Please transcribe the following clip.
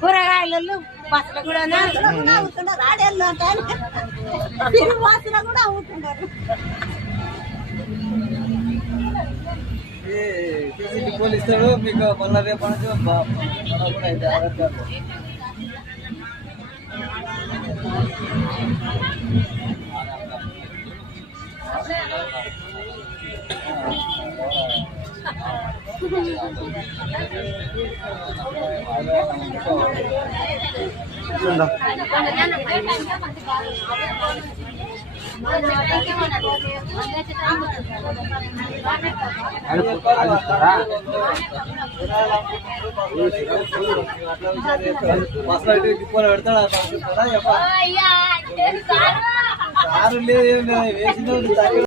కూరగాయలు బస్సులు కూడా అవుతున్నారు, ఆడేళ్ళు తిరుగు బస్సులో కూడా అవుతున్నారు. పోలీసులు మీకు మళ్ళీ రేపు కూడా అయితే ఆధార్ కార్డు డిపోలో పెడతాడా సారు లేదు వేసిన